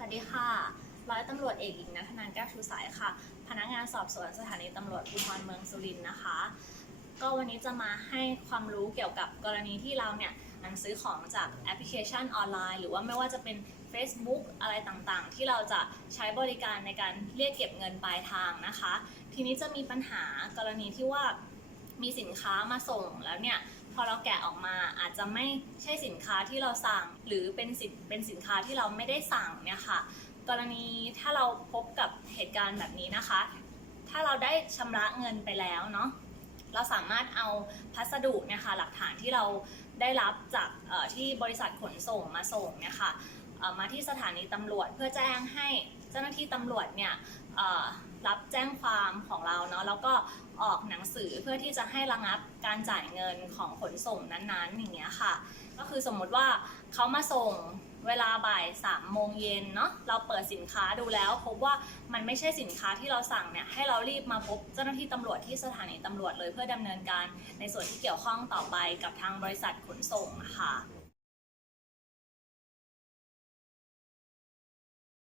วัสดีค่ะ ร้อยตำรวจเอกหญิงนัทนานแก้วชูสายค่ะ พนักงานสอบสวนสถานีตำรวจภูธรเมืองสุรินทร์นะคะ ก็วันนี้จะมาให้ความรู้เกี่ยวกับกรณีที่เราเนี่ยนังซื้อของจากแอปพลิเคชันออนไลน์ หรือว่าไม่ว่าจะเป็น Facebook อะไรต่างๆ ที่เราจะใช้บริการในการเรียกเก็บเงินปลายทางนะคะ ทีนี้จะมีปัญหากรณีที่ว่า มีสินค้ามาส่งแล้วเนี่ยพอเราแกะออกมาอาจจะไม่ใช่สินค้าที่เราสั่ง หรือเป็นสินเป็นสินค้าที่เราไม่ได้สั่งเนี่ยค่ะ กรณีถ้าเราพบกับเหตุการณ์แบบนี้นะคะ ถ้าเราได้ชำระเงินไปแล้วเนาะเราสามารถเอาพัสดุเนี่ยค่ะหลักฐานที่เราได้รับจากที่บริษัทขนส่งมาส่งเนี่ยค่ะ มาที่สถานีตำรวจเพื่อแจ้งให้เจ้าหน้าที่ตำรวจเนี่ยรับแจ้งความของเราเนาะแล้วก็ออกหนังสือเพื่อที่จะให้ระงับการจ่ายเงินของขนส่งนั้นๆอย่างเงี้ยค่ะ ก็คือสมมติว่าเขามาส่งเวลาบ่าย3ามโมงเย็นเนาะเราเปิดสินค้าดูแล้ว พบว่ามันไม่ใช่สินค้าที่เราสั่งเนี่ยให้เรารีบมาพบเจ้าหน้าที่ตำรวจที่สถานีตำรวจเลยเพื่อดำเนินการในส่วนที่เกี่ยวข้องต่อไปกับทางบริษัทขนส่งค่ะ